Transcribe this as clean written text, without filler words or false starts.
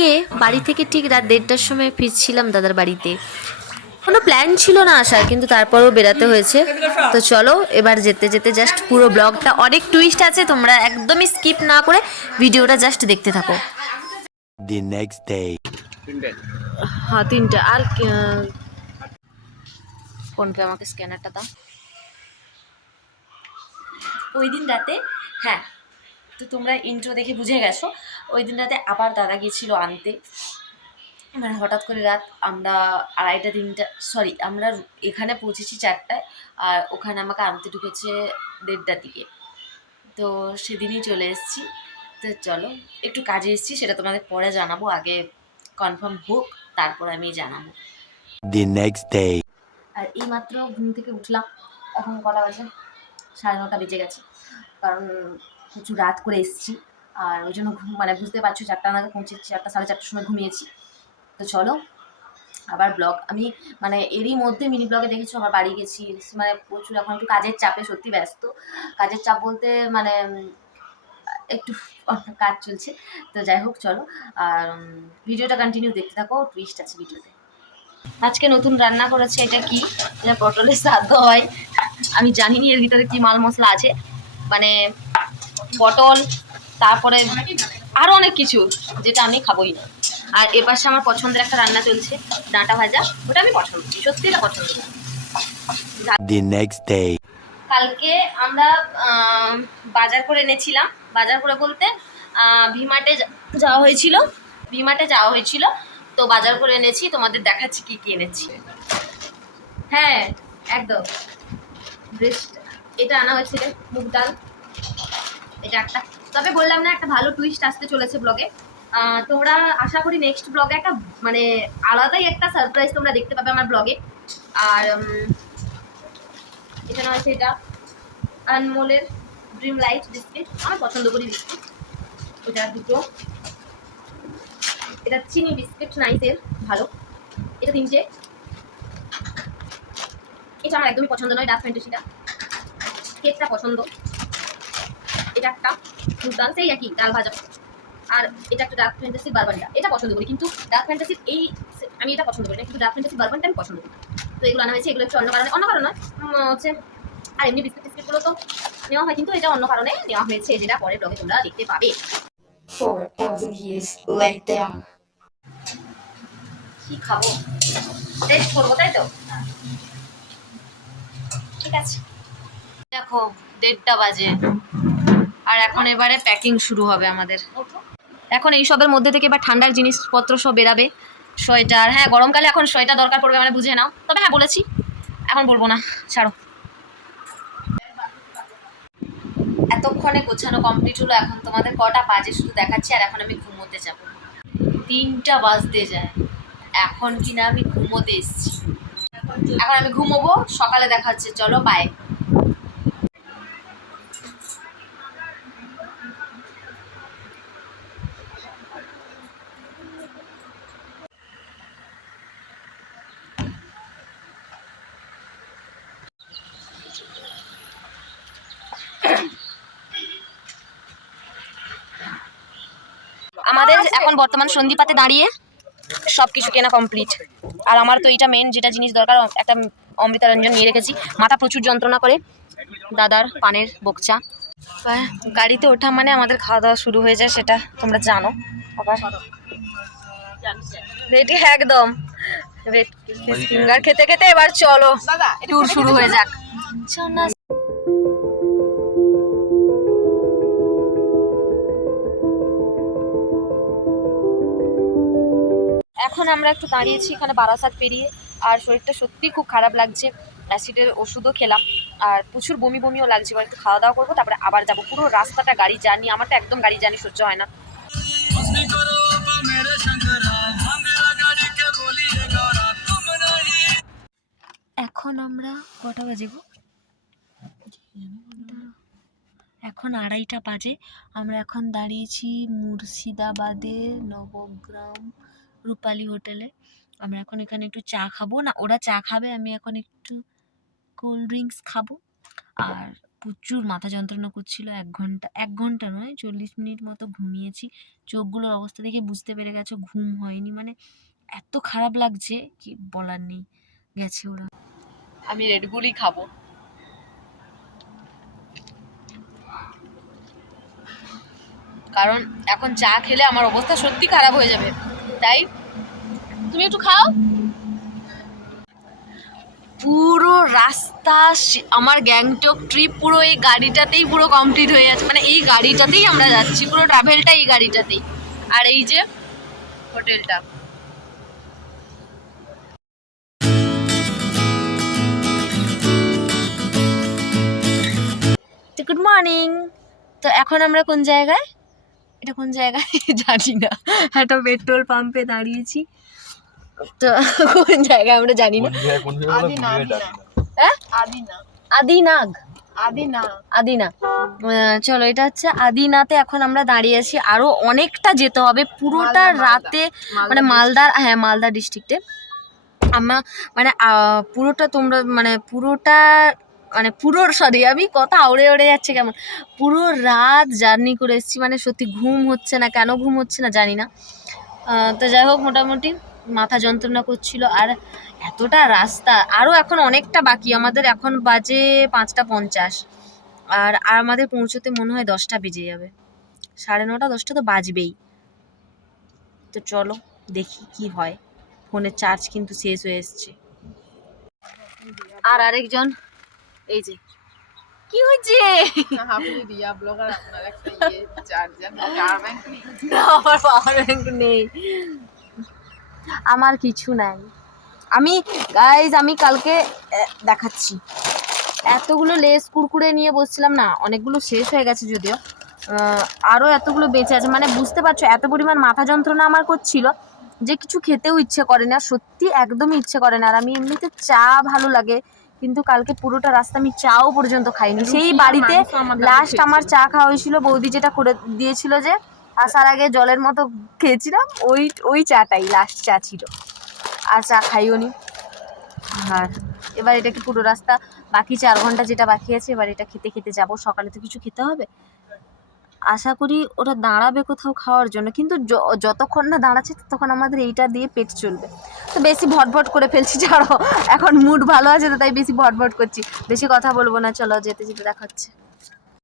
আজকে বাড়ি থেকে ঠিক রাত 1:30টার সময় ফিরছিলাম দাদার বাড়িতে। কোনো প্ল্যান ছিল না আসার, কিন্তু তারপরেও বেরাতে হয়েছে। তো চলো এবার যেতে যেতে জাস্ট পুরো ব্লগটা, অনেক টুইস্ট আছে, তোমরা একদমই স্কিপ না করে ভিডিওটা জাস্ট দেখতে থাকো। The next day. হ্যাঁ 3টা। আর ফোনপে আমাকে স্ক্যানারটা দাও। ওই দিন রাতে, হ্যাঁ তো তোমরা ইন্ট্রো দেখে বুঝে গেছো, ওই দিন রাতে আবার দাদা গিয়েছিল আনতে। মানে হঠাৎ করে রাত আমরা 2:30-3টা, সরি আমরা এখানে পৌঁছেছি 4টায়, আর ওখানে আমাকে আনতে ঢুকেছে 1:30টার দিকে। তো সেদিনই চলে এসেছি। তো চলো একটু কাজে এসেছি, সেটা তোমাদের পরে জানাবো, আগে কনফার্ম হোক তারপর আমি জানাবো। The next day. আর এইমাত্র ঘুম থেকে উঠলাম, এখন কটা বাজে, 9:30 বেজে গেছে, কারণ প্রচুর রাত করে এসেছি। আর ওই জন্য মানে বুঝতে পারছো 4টা নাগাদ পৌঁছেছি, 4টা 4:30টার সময় ঘুমিয়েছি। তো চলো আবার ব্লগ আমি, মানে এরই মধ্যে মিনি ব্লগে দেখেছো আমার বাড়ি গেছি, মানে প্রচুর এখন একটু কাজের চাপে সত্যি ব্যস্ত। কাজের চাপ বলতে মানে একটু কাজ চলছে। তো যাই হোক চলো, আর ভিডিওটা কন্টিনিউ দেখতে থাকো, টুইস্ট আছে ভিডিওতে। আজকে নতুন রান্না করেছে, এটা কি, এটা পটলের শ্রাদ্ধ হয়। আমি জানিনি এর ভিতরে কি মাল মশলা আছে, মানে পটল, তারপরে আরো অনেক কিছু যেটা আমি খাবোই না। আর এপাশে আমার পছন্দের একটা রান্না চলছে, ডাঁটা ভাজা, ওটা আমি পছন্দ করি, সত্যি এটা পছন্দ করি। The next day. কালকে আমরা বাজার করে এনেছিলাম, বাজার করে বলতে ভিমার্টে যাওয়া হয়েছিল, ভিমার্টে যাওয়া হয়েছিল। তো বাজার করে এনেছি, তোমাদের দেখাচ্ছি কি কি এনেছি। হ্যাঁ একদম বেস্ট। এটা আনা হয়েছিল মুগ ডাল, এটা একটা। তবে বললাম না, একটা ভালো টুইস্ট আসতে চলেছে ব্লগে। তোমরা আশা করি নেক্সট ব্লগে একটা মানে আলাদাই একটা সারপ্রাইজ তোমরা দেখতে পাবে আমার ব্লগে। আর এখানে আছে এটা আনমোলের ড্রিম লাইট বিস্কিট, আমি পছন্দ করি বিস্কিট, এটা দুটো। এটা চিনি বিস্কিট নাইসের, ভালো, এটা 3টে। এটা আমার একদমই পছন্দ নয়, ডার্ক ফ্যান্টাসিটা, কেকটা পছন্দ। এটা একটা দুর্দান্ত, সেই একই ডাল ভাজা। আর এটা একটা ডার্ক ফ্যান্টাসি বারবানটা, এটা পছন্দ করি, কিন্তু ডার্ক ফ্যান্টাসির এই আমি এটা পছন্দ করি না, কিন্তু ডার্ক ফ্যান্টাসি বারবানটা আমি পছন্দ করি। তো এগুলো আনা হয়েছে, এগুলো একটু অন্য কারণে, অন্য কারণ নয় হচ্ছে, আর এমনি বিস্কিট টিস্কিটগুলো তো নেওয়া হয়, কিন্তু এটা অন্য কারণে নেওয়া হয়েছে, যেটা পরে ব্লগে তোমরা দেখতে পাবে। 4,000 years later. কি খাবো, টেস্ট করবো তাই তো, ঠিক আছে। দেখো 1:30টা বাজে, আর এখন এবারে প্যাকিং শুরু হবে আমাদের। এখন এইসবের মধ্যে থেকে এবার ঠান্ডার জিনিসপত্র সব বেরাবে, সোয়েটার, হ্যাঁ গরমকালে এখন সোয়েটার দরকার পড়বে, মানে বুঝে নাও। তবে হ্যাঁ বলেছি, এখন বলবো না, ছাড়ো। এতক্ষণে গোছানো কমপ্লিট হলো, এখন তোমাদের কটা বাজে শুধু দেখাচ্ছি, আর এখন আমি ঘুমোতে যাব। 3টা বাজতে যায়, এখন কিনা আমি ঘুমোতে এসেছি, এখন আমি ঘুমোবো, সকালে দেখা হচ্ছে, চলো বাই। আমাদের এখন বর্তমান সন্ধিপাতে দাঁড়িয়ে সব কিছু কেনা কমপ্লিট। আর আমার তো এইটা মেন যেটা জিনিস দরকার, একটা অমৃতারঞ্জন নিয়ে রেখেছি, মাথা প্রচুর যন্ত্রণা করে, দাদার পানের বকচা। গাড়িতে ওঠা মানে আমাদের খাওয়া দাওয়া শুরু হয়ে যায়, সেটা তোমরা জানো। আবার রেডি একদম, ফিঙ্গার খেতে খেতে এবার চলো ট্যুর শুরু হয়ে যাক। এখন আমরা একটু দাঁড়িয়েছি এখানে বারাসাত পেরিয়ে, আর শরীরটা সত্যি খুব খারাপ লাগছে, অ্যাসিডের ওষুধও খেলাম, আর প্রচুর বমি বমিও লাগছে। এবার একটু খাওয়া দাওয়া করবো, তারপরে আবার যাবো। পুরো রাস্তাটা গাড়ি জার্নি, আমার তো একদম গাড়ি জার্নি সহ্য হয় না। এখন আমরা কটা বাজে গো, এখন 2:30টা বাজে। আমরা এখন দাঁড়িয়েছি মুর্শিদাবাদে নবগ্রাম রূপালী হোটেলে। আমরা এখন এখানে একটু চা খাবো, না ওরা চা খাবে, আমি এখন একটু কোল্ড ড্রিঙ্কস খাবো। আর প্রচুর মাথা যন্ত্রণা করছিল। 1 ঘন্টা নয় 40 মিনিট মতো ঘুমিয়েছি। চোখগুলোর অবস্থা দেখে বুঝতে পেরে গেছো ঘুম হয়নি, মানে এত খারাপ লাগছে কি বলার নেই। গেছে ওরা। আমি রেডবুলই খাবো, কারণ এখন চা খেলে আমার অবস্থা সত্যি খারাপ হয়ে যাবে। তাই তুমি একটু খাও। পুরো রাস্তা আমার গ্যাংটক ট্রিপ পুরো এই গাড়িটাতেই পুরো কমপ্লিট হয়ে যাচ্ছে, মানে এই গাড়িটাতেই আমরা যাচ্ছি, পুরো ট্রাভেলটা এই গাড়িটাতেই। আর এই যে হোটেলটা। তো গুড মর্নিং। তো এখন আমরা কোন জায়গায়, এটা কোন জায়গায় জানি না, একটা পেট্রোল পাম্পে দাঁড়িয়েছি। তো কোন জায়গায় আমরা জানি না। হ্যাঁ আদিনা। চলো, এটা হচ্ছে আদিনাতে এখন আমরা দাঁড়িয়ে আছি। আরো অনেকটা যেতে হবে, পুরোটা রাতে, মানে মালদা ডিস্ট্রিক্টে আমরা, মানে পুরোটা তোমরা মানে সরি আমি কথা আউড়ে যাচ্ছে কেমন, পুরো রাত জার্নি করে এসেছি, মানে সত্যি ঘুম হচ্ছে না, কেন ঘুম হচ্ছে না জানি না। তো যাই হোক, মোটামুটি মাথা যন্ত্রণা করছিল। আর এতটা রাস্তা, আরও এখন অনেকটা বাকি আমাদের, এখন বাজে 5:50, আর আমাদের পৌঁছতে মনে হয় 10টা বেজে যাবে, 9:30 10টা তো বাজবেই। তো চলো দেখি কি হয়। ফোনের চার্জ কিন্তু শেষ হয়ে এসছে। আর আরেকজন, এই যে কি হয়েছে, আমার পাওয়ার ব্যাংক নেই, আমার কিছু নাই। আমি কালকে দেখাচ্ছি, এতগুলো লেস কুরকুরে নিয়ে বসছিলাম না, অনেকগুলো শেষ হয়ে গেছে যদিও, আরও এতগুলো বেঁচে আছে। মানে বুঝতে পারছো এত পরিমাণ মাথা যন্ত্রণা আমার করছিল যে কিছু খেতেও ইচ্ছে করে না, সত্যি একদমই ইচ্ছে করে না। আর আমি এমনিতে চা ভালো লাগে, কিন্তু কালকে পুরোটা রাস্তা আমি চাও পর্যন্ত খাইনি। সেই বাড়িতে লাস্ট আমার চা খাওয়া হয়েছিল, বৌদি যেটা করে দিয়েছিল, যে আসার আগে জলের মতো খেয়েছিলাম, ওই চাটাই লাস্ট চা ছিল, আর চা খাইও নি। আর এবার এটাকে পুরো রাস্তা বাকি 4 ঘন্টা যেটা বাকি আছে, এবার এটা খেতে খেতে যাবো। সকালে তো কিছু খেতে হবে, আশা করি ওরা দাঁড়াবে কোথাও খাওয়ার জন্য, কিন্তু যতক্ষণ না দাঁড়াচ্ছে ততক্ষণ আমাদের এইটা দিয়ে পেট চলবে। তো বেশি ভটভট করে ফেলছি, ছাড়ো, এখন মুড ভালো আছে তো তাই বেশি ভটভট করছি, বেশি কথা বলবো না। চলো যেতে যেতে দেখা হচ্ছে।